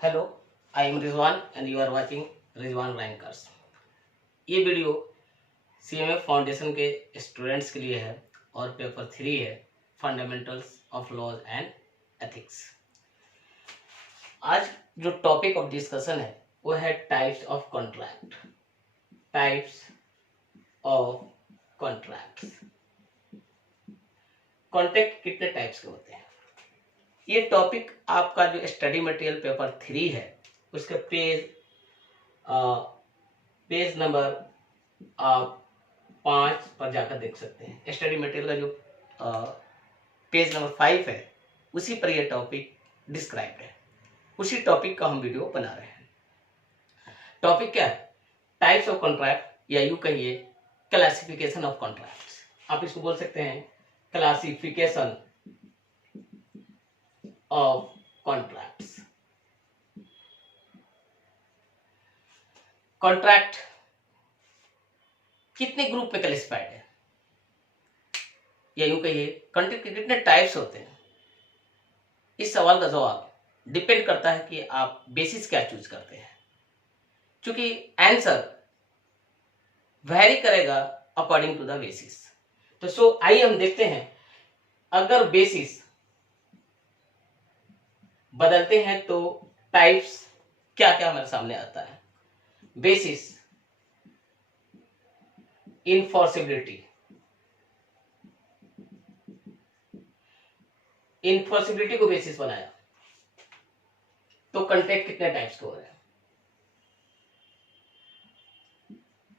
Hello, I am Rizwan and you are watching Rizwan Rankers। ये video CMA foundation के students के लिए है और पेपर 3 है, fundamentals of laws and ethics. आज जो टॉपिक ऑफ डिस्कशन है वो है types of contract. Types of contracts. Contract कितने टाइप्स के होते हैं? ये टॉपिक आपका जो स्टडी मटेरियल पेपर 3 है उसके पेज नंबर आप 5 पर जाकर देख सकते हैं। स्टडी मटेरियल का जो पेज नंबर 5 है उसी पर यह टॉपिक डिस्क्राइब है। उसी टॉपिक का हम वीडियो बना रहे हैं। टॉपिक क्या है? टाइप्स ऑफ कॉन्ट्रैक्ट, या यूं कहिए क्लासिफिकेशन ऑफ कॉन्ट्रैक्ट्स। आप इसको बोल सकते हैं क्लासिफिकेशन ऑफ कॉन्ट्रैक्ट्स। कॉन्ट्रैक्ट कितने ग्रुप में क्लासिफाइड है, या यूं कहिए कॉन्ट्रैक्ट के कितने टाइप्स होते हैं? इस सवाल का जवाब डिपेंड करता है कि आप बेसिस क्या चूज करते हैं, क्योंकि आंसर वेरी करेगा अकॉर्डिंग टू द बेसिस। तो आइए हम देखते हैं, अगर बेसिस बदलते हैं तो टाइप्स क्या क्या हमारे सामने आता है। बेसिस, इनफोर्सिबिलिटी। इनफोर्सिबिलिटी को बेसिस बनाया तो कॉन्ट्रैक्ट कितने टाइप्स के हो रहे हैं?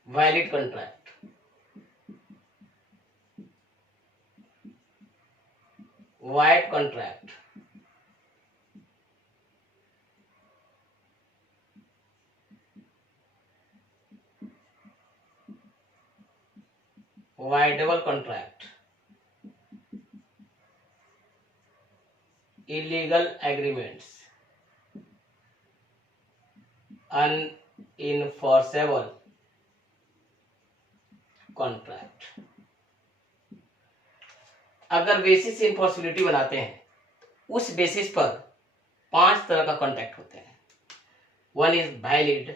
Valid contract, void contract, voidable contract, illegal agreements, unenforceable contract. अगर बेसिस इनफॉर्सिबिलिटी बनाते हैं उस बेसिस पर 5 तरह का कॉन्ट्रैक्ट होते हैं। One is valid,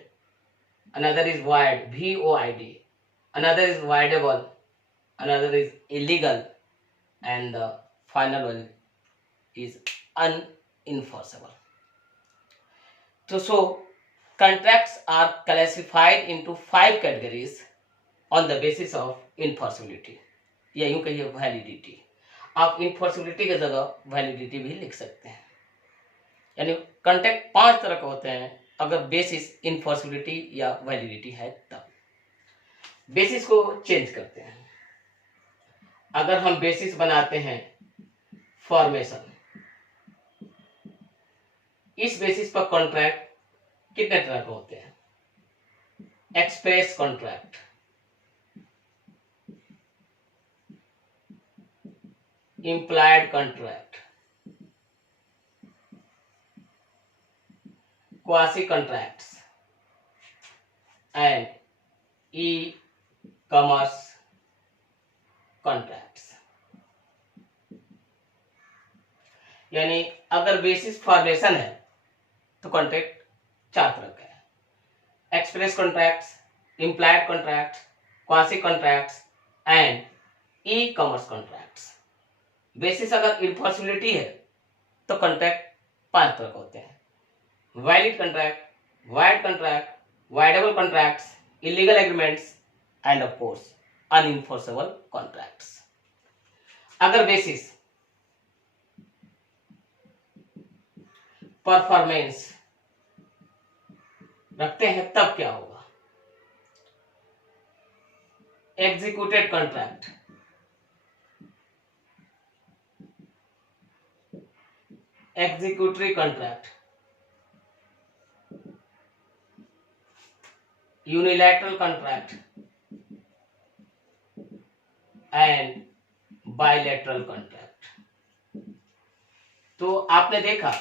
another is wide, VOID, another is wideable, another is illegal, and the final one is unenforceable. So contracts are classified into 5 categories on the basis of enforceability, या यूं कहिए validity. आप इनफोर्सिबिलिटी की जगह validity भी लिख सकते हैं। यानी कॉन्ट्रैक्ट 5 तरह के होते हैं अगर बेसिस इनफोर्सिबिलिटी या वैलिडिटी है तब। बेसिस को चेंज करते हैं। अगर हम बेसिस बनाते हैं फॉर्मेशन, इस बेसिस पर कॉन्ट्रैक्ट कितने तरह के होते हैं? Express contract, implied contract, quasi contracts and e-commerce contracts. यानी अगर बेसिस फॉर्मेशन है तो कॉन्ट्रैक्ट 4 तरह का है: express contracts, implied contracts, quasi contracts and e-commerce contracts. Basis अगर इनफॉर्सिबिलिटी है तो कॉन्ट्रैक्ट 5 तरह के होते हैं: valid contract, void contract, voidable contracts, illegal agreements, and of course unenforceable contracts। अगर बेसिस परफॉर्मेंस रखते हैं तब क्या होगा? Executed contract, executory contract, unilateral contract and bilateral contract. तो आपने देखा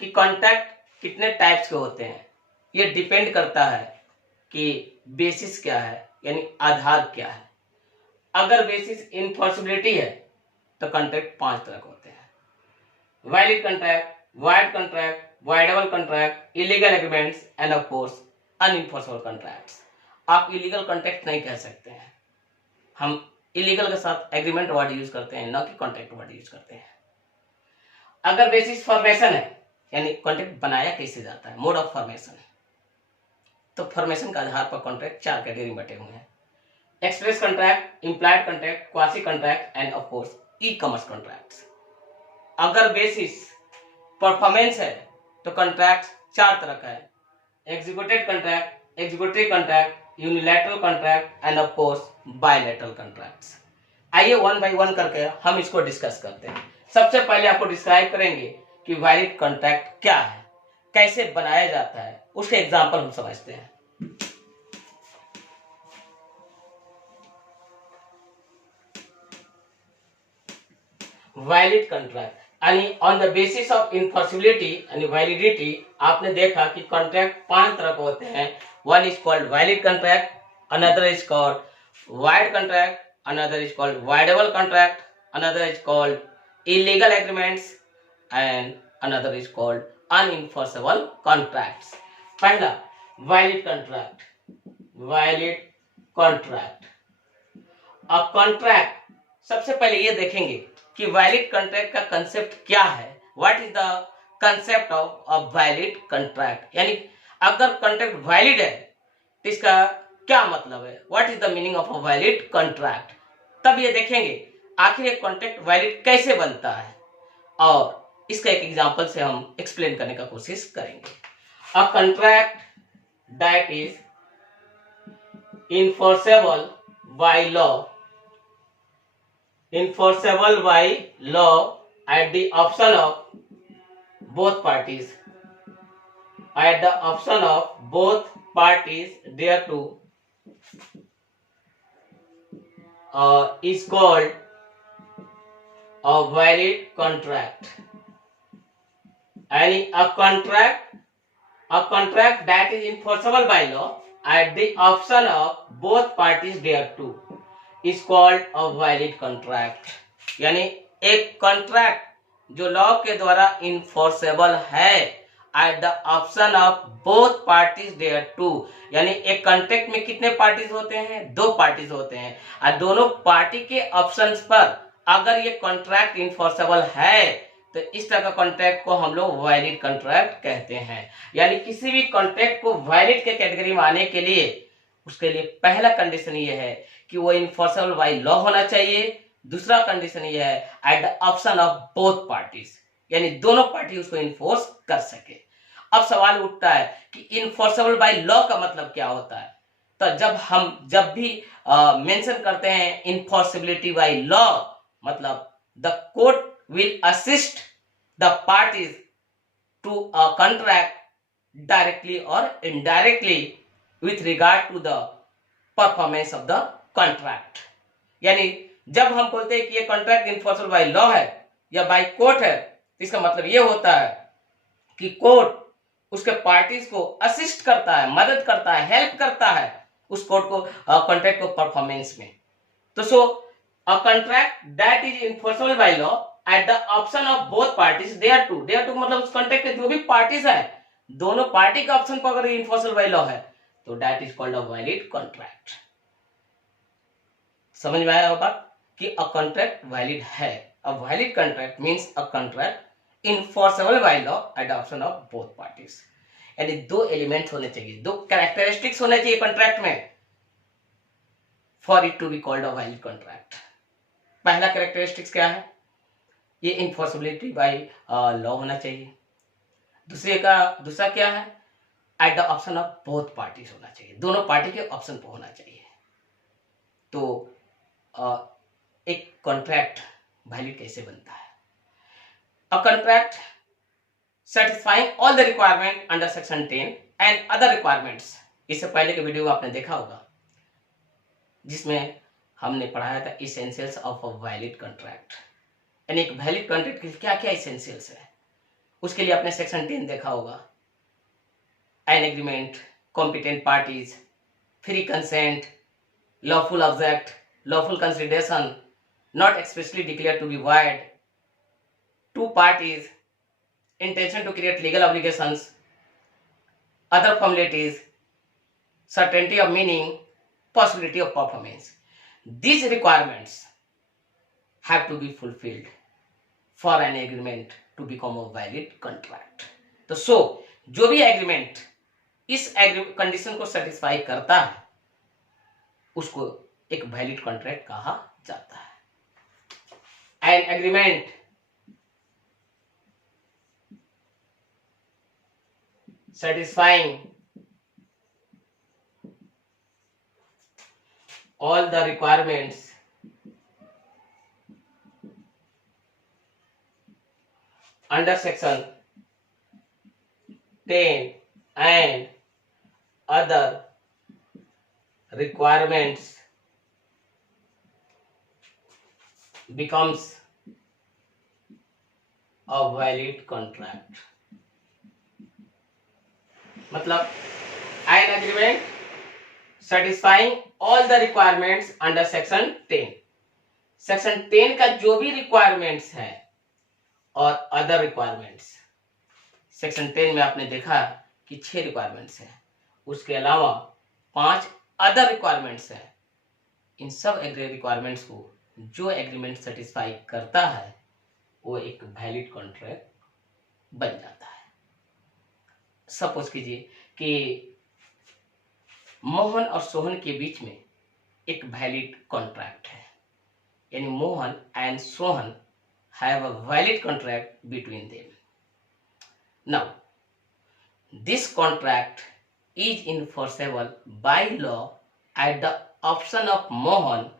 कि कॉन्ट्रैक्ट कितने टाइप्स के होते हैं। ये डिपेंड करता है कि बेसिस क्या है, यानी आधार क्या है। अगर बेसिस इनफॉर्सिबिलिटी है तो कॉन्ट्रैक्ट 5 तरह के होते हैं: valid contract, void contract, voidable contract, illegal agreements and of course unenforceable contracts. आप illegal contract नहीं कह सकते हैं, हम illegal के साथ agreement वर्ड यूज करते हैं, न कि contract वर्ड यूज करते हैं। अगर बेसिस फॉर्मेशन है, यानी कॉन्ट्रैक्ट बनाया कैसे जाता है, मोड ऑफ फॉर्मेशन, तो फॉर्मेशन के आधार पर कॉन्ट्रैक्ट चार कैटेगरी में बटे हुए हैं: express contract, implied contract, quasi contract end of course e commerce contracts. अगर बेसिस परफॉर्मेंस है तो कॉन्ट्रैक्ट चार तरह का है: executive contract, executive contract, unilateral contract end of course bilateral contracts. आइए वन बाय वन करके हम इसको डिस्कस करते हैं। सबसे पहले आपको डिस्क्राइब करेंगे कि वैलिड कॉन्ट्रैक्ट क्या है, कैसे बनाया जाता है, उसके एग्जांपल हम समझते हैं। वैलिड कॉन्ट्रैक्ट यानी ऑन द बेसिस ऑफ इनफॉर्सिबिलिटी यानी वैलिडिटी। आपने देखा कि कॉन्ट्रैक्ट पांच तरह के होते हैं। One is called valid contract, another is called wide contract, another is called voidable contract, another is called illegal agreements and another is called unenforceable contracts. पहला valid contract, valid contract। अब contract सबसे पहले ये देखेंगे कि valid contract का concept क्या है। What is the concept of a valid contract, यानी अगर कॉन्ट्रैक्ट वैलिड है तो इसका क्या मतलब है, what is the meaning of a valid contract. तब ये देखेंगे आखिर एक कॉन्ट्रैक्ट वैलिड कैसे बनता है, और इसका एक एग्जांपल से हम एक्सप्लेन करने का कोशिश करेंगे। A contract that is enforceable by law, enforceable by law at the option of both parties, at the option of both parties thereto, is called a valid contract. And a contract that is enforceable by law at the option of both parties thereto is called a valid contract। यानी एक contract जो law के द्वारा enforceable है at the option of both parties thereto, यानी एक contract में कितने पार्टीज होते हैं, दो पार्टीज होते हैं, और दोनों पार्टी के ऑप्शंस पर अगर ये कॉन्ट्रैक्ट इन्फोर्सेबल है तो इस तरह का कॉन्ट्रैक्ट को हम लोग वैलिड कॉन्ट्रैक्ट कहते हैं। यानी किसी भी कॉन्ट्रैक्ट को वैलिड के कैटेगरी में आने के लिए उसके लिए पहला कंडीशन ये है कि वो इन्फोर्सेबल बाय लॉ होना चाहिए। दूसरा कंडीशन ये है at the option of both parties, यानी दोनों पार्टी उसको इन्फोर्स कर सके। अब सवाल उठता है कि इन्फोर्सेबल बाय लॉ का मतलब क्या होता है। तो जब भी मेंशन करते हैं इन्फोर्सिबिलिटी बाय लॉ, मतलब the court will assist the parties to a contract directly और indirectly with regard to the performance of the contract। यानी जब हम बोलते हैं कि ये कॉन्ट्रैक्ट इन्फोर्सेबल बाय लॉ है या बाय कोर्ट है, तो इसका मतलब ये होता है कि कोर्ट उसके पार्टीज को असिस्ट करता है, मदद करता है, हेल्प करता है उस कोर्ट को कॉन्ट्रैक्ट को परफॉर्मेंस में। तो so a contract that is enforceable by law at the option of both parties thereto मतलब उस कॉन्ट्रैक्ट के जो भी पार्टीज है, दोनों पार्टी के ऑप्शन पर अगर इन्फोर्सेबल बाय लॉ है तो that is called a valid contract. समझ में आया होगा कि अ कॉन्ट्रैक्ट वैलिड है। अ valid contract means a contract enforceable by law eight option of both parties. यानी दो एलिमेंट्स होने चाहिए, दो कैरेक्टरिस्टिक्स होने चाहिए कॉन्ट्रैक्ट में for it to be called a valid contract. पहला कैरेक्टरिस्टिक्स क्या है, ये इन्फोर्सिबिलिटी बाय लॉ होना चाहिए। दूसरा क्या है, at the option of both parties होना चाहिए, दोनों पार्टी के ऑप्शन पर होना चाहिए। तो एक कॉन्ट्रैक्ट वैलिड कैसे बनता है। A contract satisfying all the requirement under section 10 and other requirements. इससे पहले के वीडियो आपने देखा होगा जिसमें हमने पढ़ाया था essentials of a valid contract, यानी एक वैलिड कॉन्ट्रैक्ट के क्या क्या इसेंशियल्स है। उसके लिए आपने सेक्शन 10 देखा होगा, an agreement, competent parties, free consent, lawful object, lawful consideration, not expressly declared to be void, two parties, intention to create legal obligations, other formalities, certainty of meaning, possibility of performance. These requirements have to be fulfilled for an agreement to become a valid contract. तो जो भी agreement इस condition को satisfy करता है उसको एक valid contract कहा जाता है. An agreement satisfying all the requirements under section 10 and other requirements becomes a valid contract. मतलब an agreement satisfying all the requirements under section 10. Section 10 का जो भी रिक्वायरमेंट्स है और अदर रिक्वायरमेंट्स, सेक्शन 10 में आपने देखा कि 6 रिक्वायरमेंट्स है, उसके अलावा 5 अदर रिक्वायरमेंट्स है. इन सब रिक्वायरमेंट्स को जो एग्रीमेंट सेटिस्फाई करता है वो एक वैलिड कॉन्ट्रैक्ट बन जाता है. सपोज कीजिए कि मोहन और सोहन के बीच में एक वैलिड कॉन्ट्रैक्ट है, यानी Mohan and Sohan have a valid contract between them. Now this contract is enforceable by law at the option of Mohan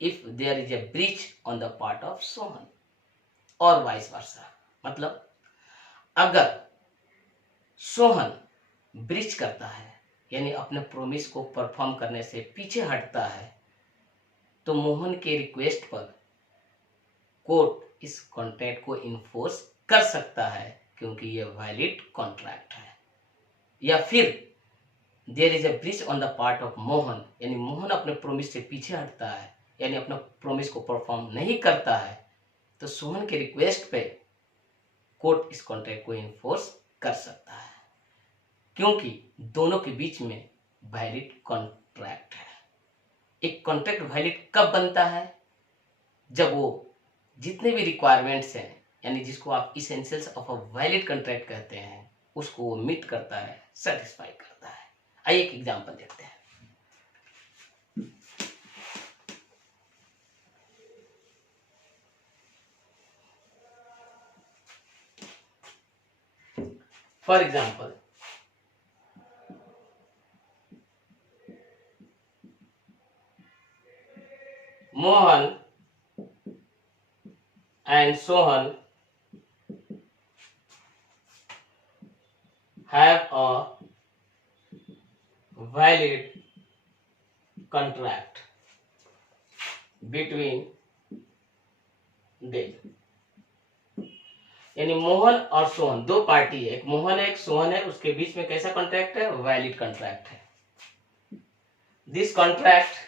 if there is a breach on the part of Sohan और वाइस वर्सा. मतलब अगर Sohan breach करता है यानी अपने promise को perform करने से पीछे हटता है तो मोहन के रिक्वेस्ट पर कोर्ट इस कॉन्ट्रैक्ट को इन्फोर्स कर सकता है क्योंकि यह वैलिड कॉन्ट्रैक्ट है. या फिर there is a breach on the part of Mohan, यानी मोहन अपने प्रोमिस से पीछे हटता है यानी अपना प्रोमिस को परफॉर्म नहीं करता है तो सोहन के रिक्वेस्ट पे कोर्ट इस कॉन्ट्रैक्ट को इन्फोर्स कर सकता है क्योंकि दोनों के बीच में वैलिड कॉन्ट्रैक्ट है. एक कॉन्ट्रैक्ट वैलिड कब बनता है? जब वो जितने भी रिक्वायरमेंट्स हैं यानी जिसको आप essentials of a valid contract कहते हैं उसको वो मीट करता है, सेटिस्फाई करता है. आइए एक एग्जांपल देखते हैं. For example, Mohan and Sohan have a valid contract between them. यानी मोहन और सोहन दो पार्टी है, एक मोहन है एक सोहन है, उसके बीच में कैसा कॉन्ट्रैक्ट है? वैलिड कॉन्ट्रैक्ट है. This contract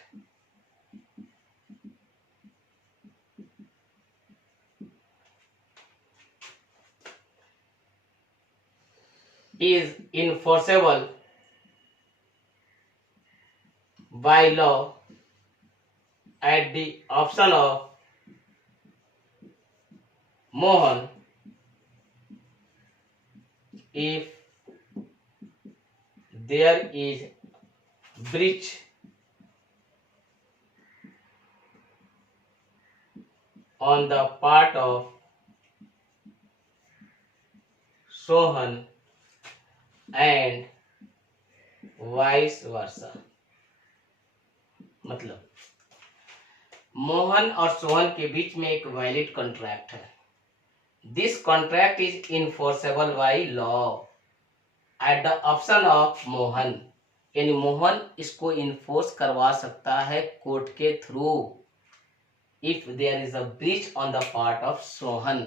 is enforceable by law at the option of Mohan if there is breach on the part of Sohan and vice versa. मतलब मोहन और सोहन के बीच में एक वैलिड कॉन्ट्रैक्ट है. This contract is enforceable by law at the option of Mohan, यानी मोहन इसको enforce करवा सकता है कोर्ट के through if there is a breach on the part of Sohan.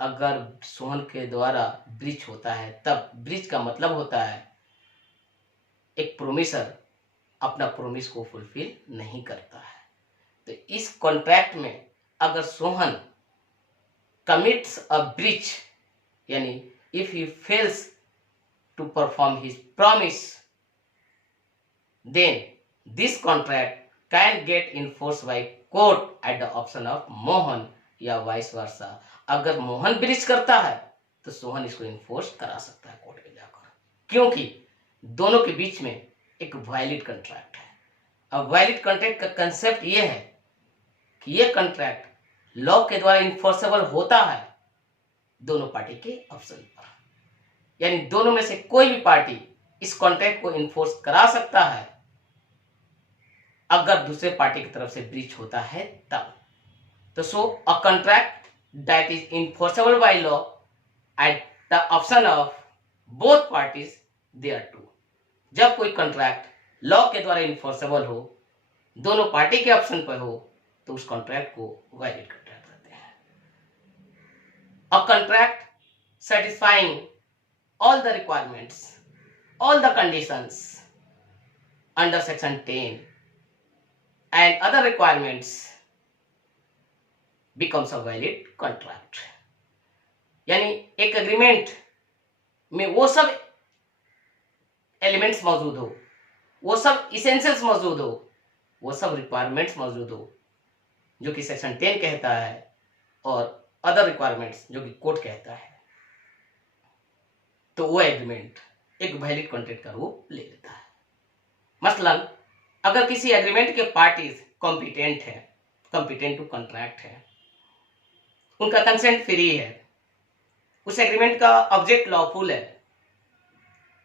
अगर सोहन के द्वारा ब्रीच होता है, तब ब्रीच का मतलब होता है एक प्रोमिसर अपना प्रोमिस को फुलफिल नहीं करता है. तो इस कॉन्ट्रैक्ट में अगर सोहन कमिट्स अ ब्रीच यानी if he fails to perform his promise, then this contract can get enforced by court at the option of Mohan या वाइस वर्सा। अगर मोहन ब्रीच करता है तो सोहन इसको इन्फोर्स करा सकता है कोर्ट में जाकर, क्योंकि दोनों के बीच में एक वैलिड कॉन्ट्रैक्ट है। अब वैलिड कॉन्ट्रैक्ट का कंसेप्ट ये है कि ये कॉन्ट्रैक्ट लॉ के द्वारा इन्फोर्सेबल होता है दोनों पार्टी के ऑप्शन पर, यानी दोनों में से कोई भी पार्टी इस कॉन्ट्रैक्ट को इन्फोर्स करा सकता है अगर दूसरे पार्टी की तरफ से ब्रीच होता है तब। तो so a contract that is enforceable by law at the option of both parties thereto. जब कोई कॉन्ट्रैक्ट लॉ के द्वारा इन्फोर्सेबल हो, दोनों पार्टी के ऑप्शन पर हो, तो उस कॉन्ट्रैक्ट को वैलिड कॉन्ट्रैक्ट कहते हैं। A contract satisfying all the requirements, all the conditions under section 10 and other requirements becomes a valid contract। यानी एक एग्रीमेंट में वो सब एलिमेंट्स मौजूद हो, वो सब इसेंशियल्स मौजूद हो, वो सब रिक्वायरमेंट्स मौजूद हो जो कि सेक्शन 10 कहता है और अदर रिक्वायरमेंट्स जो कि कोर्ट कहता है, तो वो एग्रीमेंट एक वैलिड कॉन्ट्रैक्ट का रूप ले लेता है। मसलन अगर किसी एग्रीमेंट के पार्टीज कॉम्पिटेंट है, कॉम्पिटेंट टू कॉन्ट्रैक्ट है, उनका कंसेंट फ्री है, उस एग्रीमेंट का ऑब्जेक्ट लॉफुल है,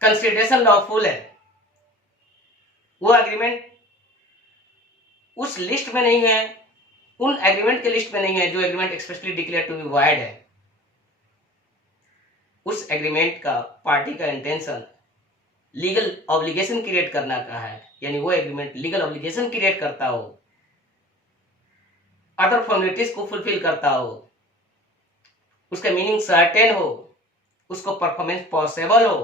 कंसिडरेशन लॉफुल है, वो एग्रीमेंट उस लिस्ट में नहीं है, उन एग्रीमेंट के लिस्ट में नहीं है जो agreement expressly declare to be void है, उस एग्रीमेंट का पार्टी का इंटेंशन लीगल ऑब्लिगेशन क्रिएट करना का है, यानी वो एग्रीमेंट लीगल ऑब्लिगेशन क्रिएट करता हो, अदर फॉर्मेलिटीज को फुलफिल करता हो, उसका मीनिंग सर्टेन हो, उसको परफॉर्मेंस पॉसिबल हो,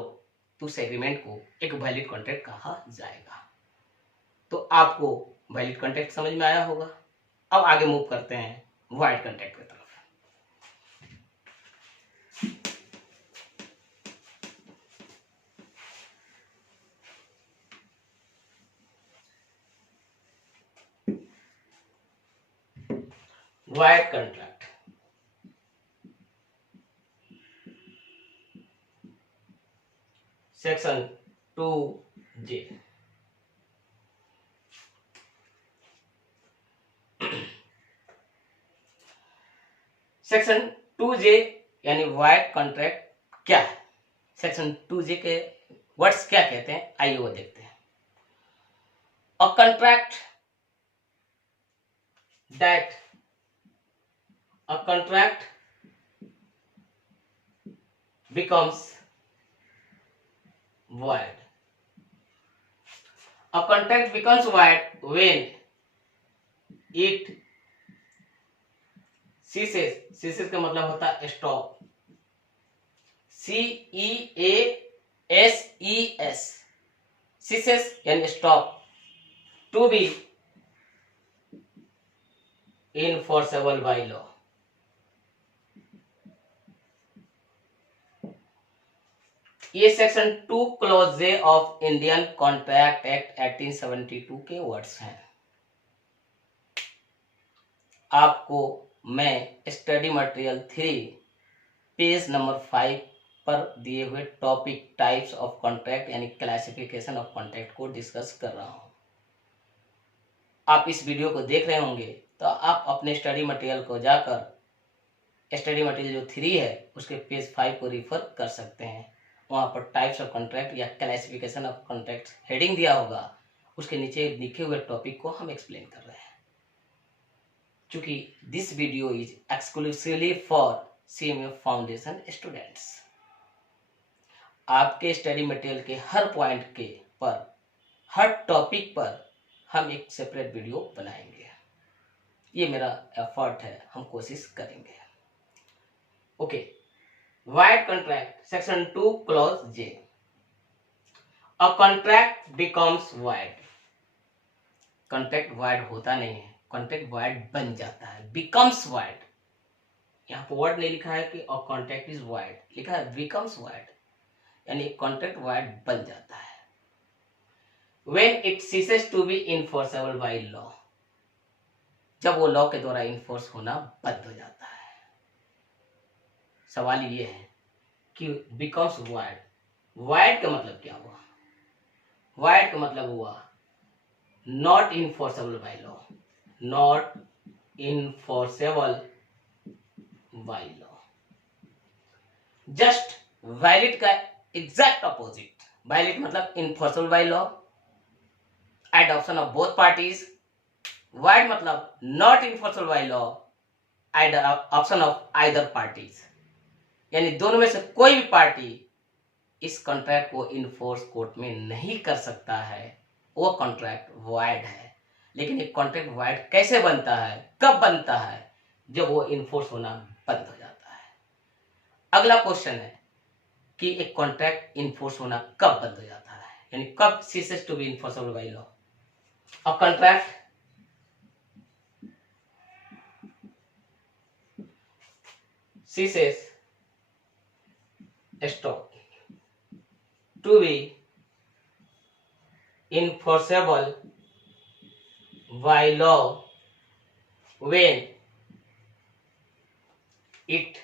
तो उस एग्रीमेंट को एक वैलिड कॉन्ट्रैक्ट कहा जाएगा। तो आपको वैलिड कॉन्ट्रैक्ट समझ में आया होगा। अब आगे मूव करते हैं वॉइड कॉन्ट्रैक्ट की तरफ। void contract, section 2J। Section 2J यानी void कॉन्ट्रैक्ट क्या है, सेक्शन 2J के वर्ड्स क्या कहते हैं, आइए वो देखते हैं। अ contract that a contract becomes void। A contract becomes void when it ceases का मतलब होता है स्टॉप, CEASES, ceases यानी stop, to be enforceable by law। ये section 2 clause J of Indian contract act 1872 के वर्ड्स हैं। आपको मैं स्टडी मटेरियल 3 पेज नंबर 5 पर दिए हुए टॉपिक टाइप्स ऑफ कॉन्ट्रैक्ट यानी क्लासिफिकेशन ऑफ कॉन्ट्रैक्ट को डिस्कस कर रहा हूं। आप इस वीडियो को देख रहे होंगे तो आप अपने स्टडी मटेरियल को जाकर स्टडी मटेरियल जो 3 है उसके पेज 5 को रिफर कर सकते हैं। वहां पर टाइप्स ऑफ कॉन्ट्रैक्ट या क्लासिफिकेशन ऑफ कॉन्ट्रैक्ट हेडिंग दिया होगा, उसके नीचे लिखे हुए टॉपिक को हम एक्सप्लेन कर रहे हैं। चूंकि this video is exclusively for CMA foundation students, आपके स्टडी मटेरियल के हर पॉइंट के पर, हर टॉपिक पर हम एक सेपरेट वीडियो बनाएंगे। ये मेरा एफर्ट है, हम कोशिश करेंगे। Okay, void contract, section 2 clause J। A contract becomes void। Contract void होता नहीं है, कॉन्ट्रैक्ट void बन जाता है, becomes void। यहाँ पर वर्ड नहीं लिखा है कि अ कॉन्ट्रैक्ट इज वाइड, लिखा है बिकम्स वाइड, यानी कॉन्ट्रैक्ट वाइड बन जाता है when it ceases to be enforceable by law, जब वो लॉ के द्वारा इन्फोर्स होना बंद हो जाता है। सवाल ये है कि बिकम्स वाइड, वाइड का मतलब क्या हुआ? वाइड का मतलब हुआ not enforceable by law, not enforceable by law. Just valid का एग्जैक्ट अपोजिट, वैलिड मतलब enforceable by law, adoption of both parties. Void मतलब not enforceable by law, option of either parties, यानी दोनों में से कोई भी पार्टी इस कॉन्ट्रैक्ट को इनफोर्स कोर्ट में नहीं कर सकता है, वो कॉन्ट्रैक्ट वाइड है। लेकिन एक कॉन्ट्रैक्ट वाइड कैसे बनता है, कब बनता है? जब वो इनफोर्स होना बंद हो जाता है। अगला क्वेश्चन है कि एक कॉन्ट्रैक्ट इनफोर्स होना कब बंद हो जाता है, यानी कब ceases to be enforceable by law. A contract ceases stop to be enforceable by law when it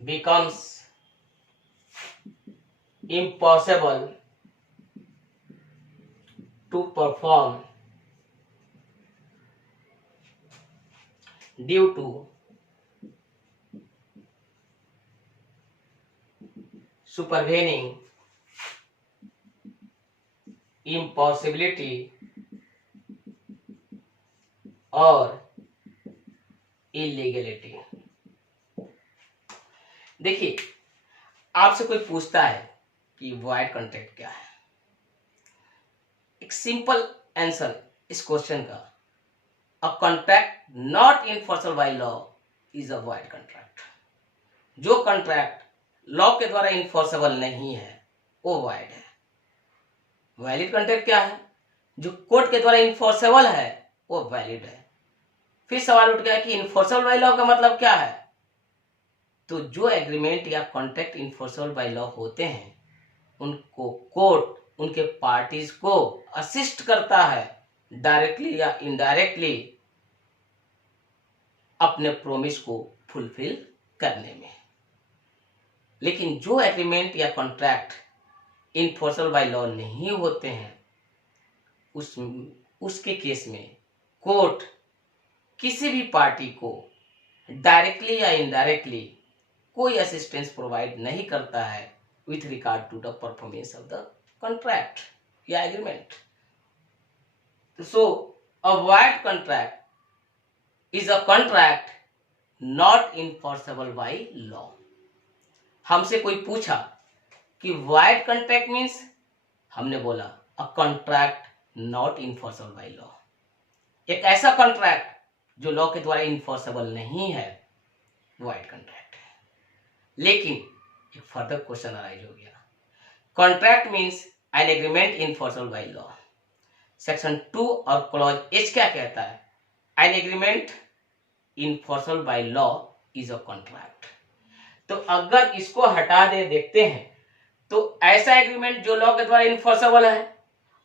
becomes impossible to perform due to supervening impossibility और illegality। देखिए, आपसे कोई पूछता है कि वाइड कॉन्ट्रैक्ट क्या है, एक सिंपल आंसर इस क्वेश्चन का, a contract not enforceable by law is a void contract. जो कॉन्ट्रैक्ट लॉ के द्वारा इनफोर्सेबल नहीं है वो वाइड है। वैलिड कॉन्ट्रैक्ट क्या है? जो कोर्ट के द्वारा इनफोर्सेबल है वो वैलिड है। फिर सवाल उठ गया कि इनफोर्सेबल बाय लॉ का मतलब क्या है? तो जो एग्रीमेंट या कॉन्ट्रैक्ट इनफोर्सेबल बाय लॉ होते हैं उनको कोर्ट उनके पार्टीज को असिस्ट करता है डायरेक्टली या इनडायरेक्टली अपने प्रोमिस को फुलफिल करने में। लेकिन जो एग्रीमेंट या कॉन्ट्रैक्ट इनफोर्सेबल बाय लॉ नहीं होते हैं उसके केस में कोर्ट किसी भी पार्टी को डायरेक्टली या इनडायरेक्टली कोई असिस्टेंस प्रोवाइड नहीं करता है with regard to the performance of the contract या agreement. So a void contract is a contract not enforceable by law. हमसे कोई पूछा कि वाइड कॉन्ट्रैक्ट मीन्स, हमने बोला a contract not enforceable by law, एक ऐसा कॉन्ट्रैक्ट जो लॉ के द्वारा इनफोर्सेबल नहीं है, वाइड कॉन्ट्रैक्ट है। लेकिन एक फर्दर क्वेश्चन अराइज हो गया, contract means an agreement enforceable by law. Section 2 और क्लॉज H क्या कहता है? An agreement enforceable by law is a contract. तो अगर इसको हटा दे देखते हैं तो ऐसा एग्रीमेंट जो लॉ के द्वारा इनफोर्सेबल है,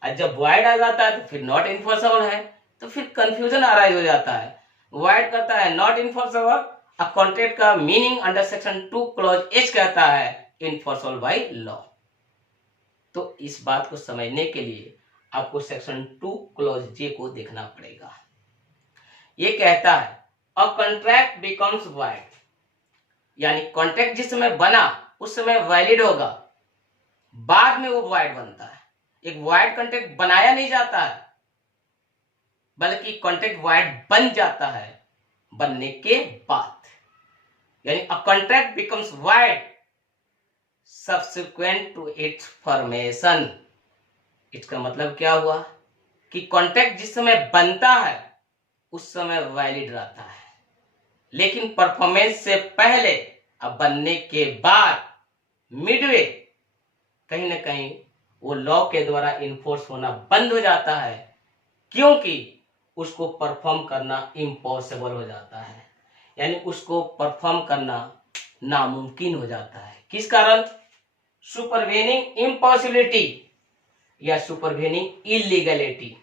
और जब वाइड आ जाता है तो फिर नॉट इनफोर्सेबल है, तो फिर कंफ्यूजन अराइज हो जाता है। वाइड करता है नॉट इनफोर्सेबल, अब कॉन्ट्रैक्ट का meaning under section 2 clause H कहता है इनफोर्सेबल बाय लॉ। तो इस बात को समझने के लिए आपको सेक्शन 2 क्लॉज J को देखना पड़ेगा। ये कहता है अ कॉन्ट्रैक्ट बिकम्स वाइड, यानी कॉन्ट्रैक्ट जिस समय बना उस समय वैलिड होगा, बाद में वो वाइड बनता है। एक वाइड कॉन्ट्रैक्ट बनाया नहीं जाता है, बल्कि कॉन्ट्रैक्ट वाइड बन जाता है बनने के बाद। यानी a contract becomes void subsequent to its formation. इसका मतलब क्या हुआ कि कॉन्ट्रैक्ट जिस समय बनता है उस समय वैलिड रहता है, लेकिन परफॉर्मेंस से पहले अब बनने के बाद मिडवे कहीं ना कहीं वो लॉ के द्वारा इन्फोर्स होना बंद हो जाता है, क्योंकि उसको परफॉर्म करना इम्पॉसिबल हो जाता है। यानी उसको परफॉर्म करना नामुमकिन हो जाता है। किस कारण? सुपरवेनिंग इम्पॉसिबिलिटी या सुपरवेनिंग इलीगलिटी,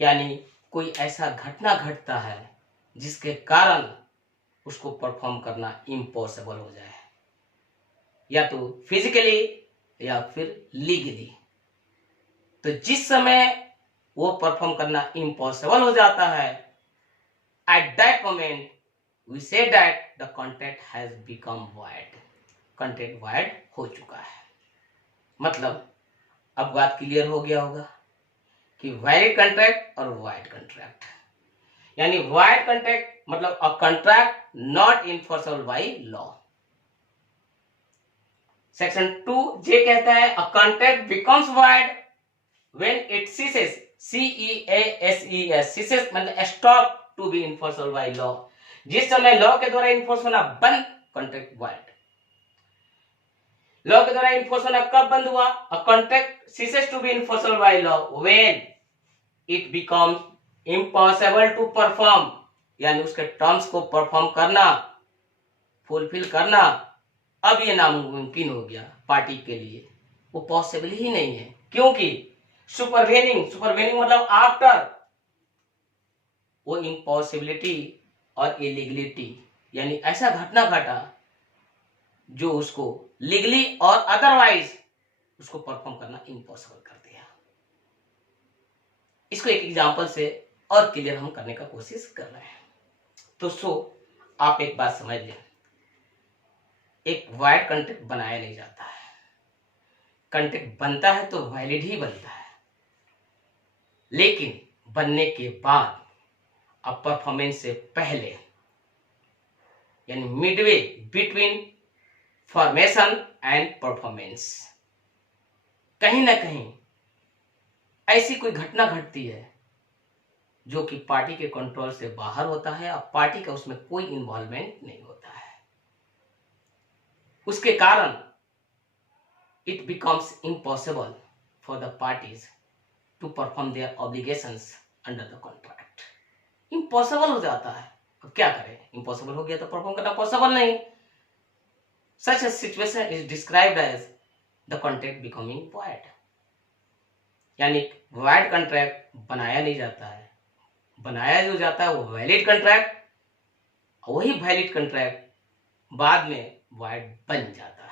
यानी कोई ऐसा घटना घटता है जिसके कारण उसको परफॉर्म करना इम्पॉसिबल हो जाए, या तो फिजिकली या फिर लीगली। तो जिस समय वो परफॉर्म करना इम्पॉसिबल हो जाता है, at that moment we say that the contract has become void, contract void हो चुका है। मतलब अब बात क्लियर हो गया होगा कि वैलिड कॉन्ट्रैक्ट और वॉइड कॉन्ट्रैक्ट। यानी वॉइड कॉन्ट्रैक्ट मतलब a contract not enforceable by law. Section 2J कहता है a contract becomes void when it ceases, ceases मतलब stop to be enforceable by law. जिस समय लॉ के द्वारा इन्फोर्स होना बंद, कॉन्ट्रैक्ट वॉइड। लॉ के द्वारा इन्फोर्स होना कब बंद हुआ? A contract ceases to be enforceable by law when it becomes impossible to perform, यानी उसके टर्म्स को परफॉर्म करना, फुलफिल करना अब ये नामुमकिन हो गया पार्टी के लिए, वो पॉसिबल ही नहीं है। क्योंकि सुपरवेनिंग मतलब आफ्टर वो इम्पॉसिबिलिटी और इलीगलिटी, यानी ऐसा घटना घटा जो उसको लीगली और अदरवाइज उसको परफॉर्म करना इम्पॉसिबल कर दिया। इसको एक एग्जांपल से और क्लियर हम करने का कोशिश कर रहे हैं। तो आप एक बात समझ लें, एक वॉइड कॉन्ट्रैक्ट बनाया नहीं जाता है। कॉन्ट्रैक्ट बनता है तो वैलिड ही बनता है, लेकिन बनने के बाद अब परफॉर्मेंस से पहले, यानी midway between formation and performance, कहीं ना कहीं ऐसी कोई घटना घटती है जो कि पार्टी के कंट्रोल से बाहर होता है और पार्टी का उसमें कोई इन्वॉल्वमेंट नहीं होता है। उसके कारण it becomes impossible for the parties to perform their obligations under the contract. Impossible हो जाता है, अब क्या करें? Impossible हो गया तो परफॉर्म करना पॉसिबल नहीं। Such a situation is described as the contract becoming void. यानी void contract बनाया नहीं जाता है, बनाया जो जाता है वो वैलिड कॉन्ट्रैक्ट, वही वैलिड कॉन्ट्रैक्ट बाद में void बन जाता है।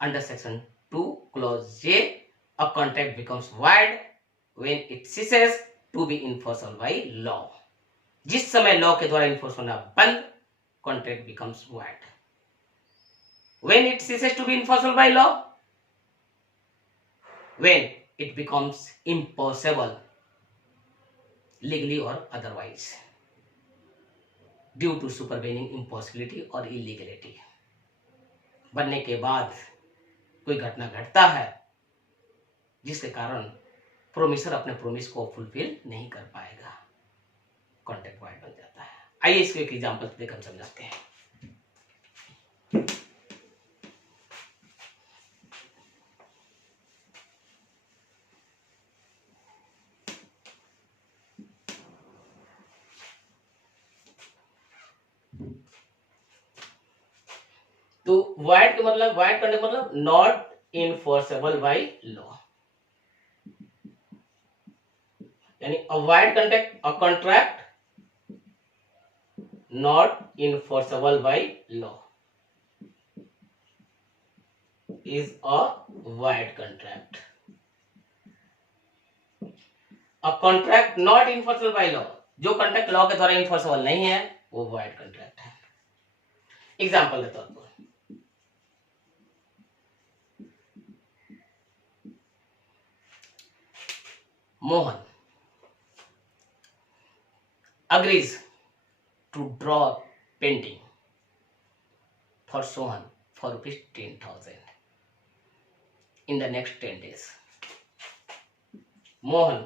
Under section 2 clause J, a contract becomes void when it ceases to be enforceable by law. जिस समय लॉ के द्वारा इन्फोर्स होना बंद, contract becomes void. When it ceases to be enforceable by law, when it becomes impossible legally or otherwise due to supervening impossibility or illegality. बनने के बाद कोई घटना घटता है जिसके कारण प्रोमिसर अपने प्रोमिस को फुलफिल नहीं कर पाएगा, कॉन्ट्रैक्ट वॉइड बन जाता है। आइए इसको एक एग्जांपल देकर हम समझाते हैं। तो वॉइड का मतलब, वॉइड कॉन्ट्रैक्ट मतलब नॉट इनफोर्सेबल बाय लॉ, यानी अ void contract, a contract not enforceable by law is a void contract. A contract not enforceable by law, जो कॉन्ट्रैक्ट लॉ के द्वारा इन्फोर्सेबल नहीं है वो void contract है। एग्जांपल के तौर पर Mohan agrees to draw a painting for Sohan for ₹10,000 in the next 10 days. Mohan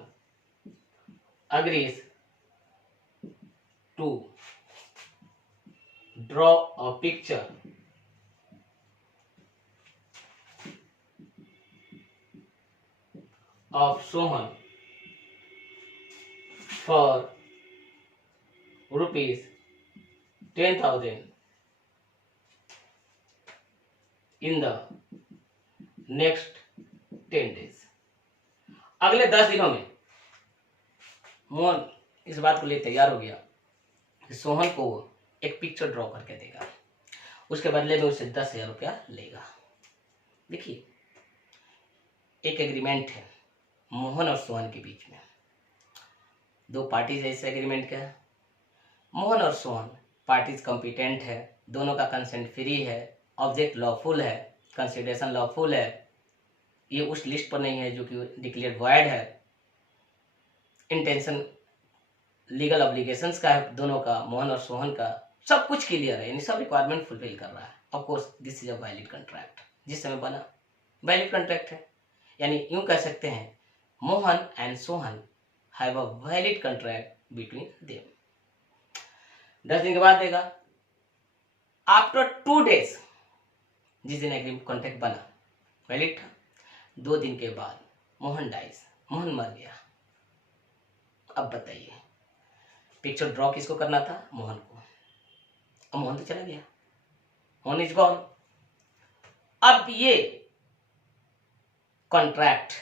agrees to draw a picture of Sohan for ₹10,000 10,000 in the next 10 days. अगले 10 दिनों में मोहन इस बात को लिए तैयार हो गया कि सोहन को एक पिक्चर ड्रॉ करके देगा, उसके बदले में उसे 10,000 रुपया लेगा। देखिए, एक एग्रीमेंट है मोहन और सोहन के बीच में। दो पार्टीज ऐसे एग्रीमेंट का है। मोहन और सोहन पार्टीज कॉम्पिटेंट है, दोनों का कंसेंट फ्री है, ऑब्जेक्ट लॉफुल है, कंसिडरेशन लॉफुल है। ये उस लिस्ट पर नहीं है जो कि डिक्लेयर्ड वॉइड है। इंटेंशन लीगल ऑब्लिगेशंस का है दोनों का, मोहन और सोहन का, सब कुछ क्लियर है, यानी सब रिक्वायरमेंट फुलफिल कर रहा है। Of course this is a valid contract, जिस समय बना वैलिड कॉन्ट्रैक्ट है। यानी यूं कह सकते हैं Mohan and Sohan have a valid contract between them. 10 दिन के बाद देगा। आफ्टर 2 डेज, जिस दिन एग्रीमेंट कॉन्ट्रैक्ट बना वैलिड था, 2 दिन के बाद मोहन डाइज, मोहन मर गया। अब बताइए पिक्चर ड्रॉ किसको करना था? मोहन को। अब मोहन तो चला गया, मोहन इज गॉन। अब ये कॉन्ट्रैक्ट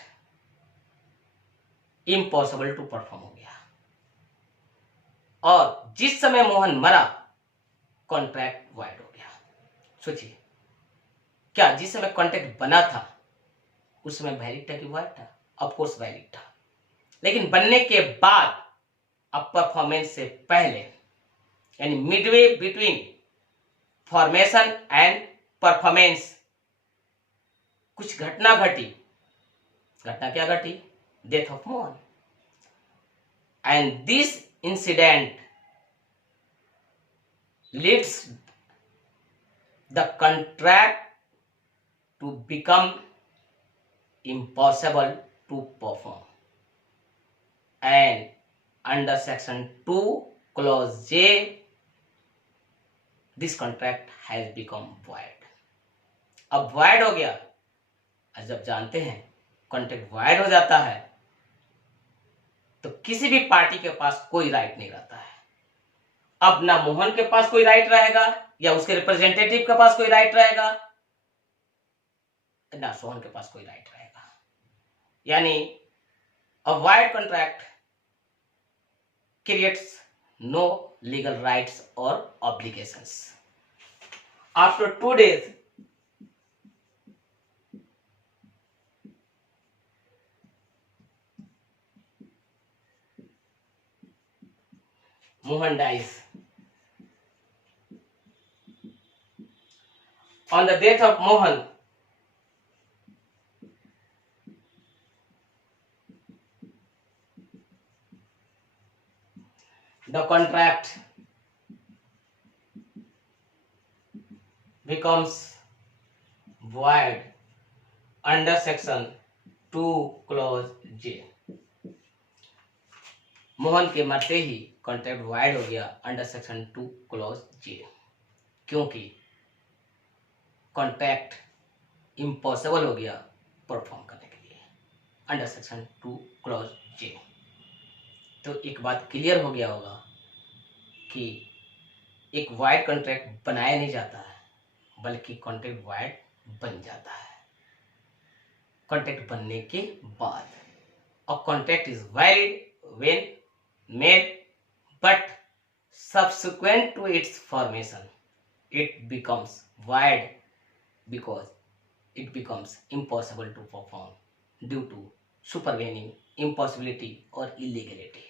इम्पॉसिबल टू परफॉर्म हो गया, और जिस समय मोहन मरा कॉन्ट्रैक्ट वाइड हो गया। सोचिए, क्या जिस समय कॉन्ट्रैक्ट बना था उस समय वैलिड था कि वाइड था? ऑफ कोर्स वैलिड था, लेकिन बनने के बाद अब परफॉर्मेंस से पहले, यानी midway between formation and performance, कुछ घटना घटी। घटना क्या घटी? Death of Mohan. And this incident leads the contract to become impossible to perform, and under section 2 clause J this contract has become void। अब void हो गया। जब जानते हैं कॉन्ट्रैक्ट void हो जाता है तो किसी भी पार्टी के पास कोई राइट नहीं रहता है। अब ना मोहन के पास कोई राइट रहेगा, या उसके रिप्रेजेंटेटिव के पास कोई राइट रहेगा, ना सोहन के पास कोई राइट रहेगा। यानी a void contract creates no legal rights or obligations. After 2 days, Mohan dies. On the death of Mohan, the contract becomes void under section 2 clause J। Mohan के मरते ही कॉन्ट्रैक्ट वाइड हो गया अंडर सेक्शन 2 क्लॉज J, क्योंकि contract impossible हो गया perform करने के लिए अंडर सेक्शन 2 क्लॉज J। तो एक बात क्लियर हो गया होगा कि एक वाइड कॉन्ट्रैक्ट बनाया नहीं जाता है, बल्कि कॉन्ट्रैक्ट वाइड बन जाता है कॉन्ट्रैक्ट बनने के बाद। और contract is valid when made, but subsequent to its formation it becomes void because it becomes impossible to perform due to supervening impossibility और illegality।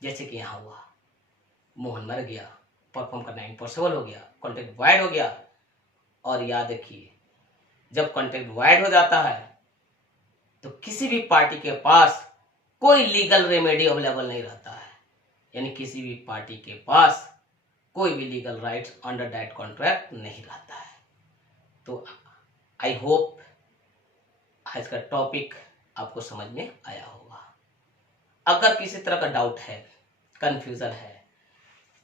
जैसे कि यहाँ हुआ, मोहन मर गया, परफॉर्म करना इम्पॉसिबल हो गया, कॉन्ट्रैक्ट वाइड हो गया। और याद रखिए, जब कॉन्ट्रैक्ट वाइड हो जाता है तो किसी भी पार्टी के पास कोई लीगल रेमेडी अवेलेबल नहीं रहता है, यानी किसी भी पार्टी के पास कोई भी legal rights under that contract नहीं रहता है। तो आई होप आज का टॉपिक आपको समझ में आया होगा। अगर किसी तरह का डाउट है, कंफ्यूजन है,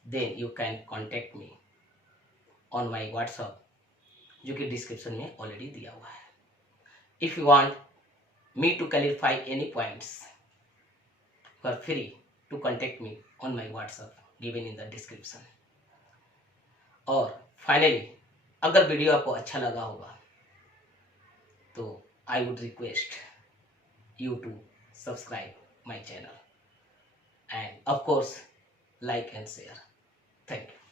then you can contact me on my WhatsApp, जो कि डिस्क्रिप्शन में ऑलरेडी दिया हुआ है। If you want me to clarify any points, you are free to contact me on my WhatsApp given in the description. और finally अगर video आपको अच्छा लगा होगा तो I would request you to subscribe my channel and of course like and share. Thank you.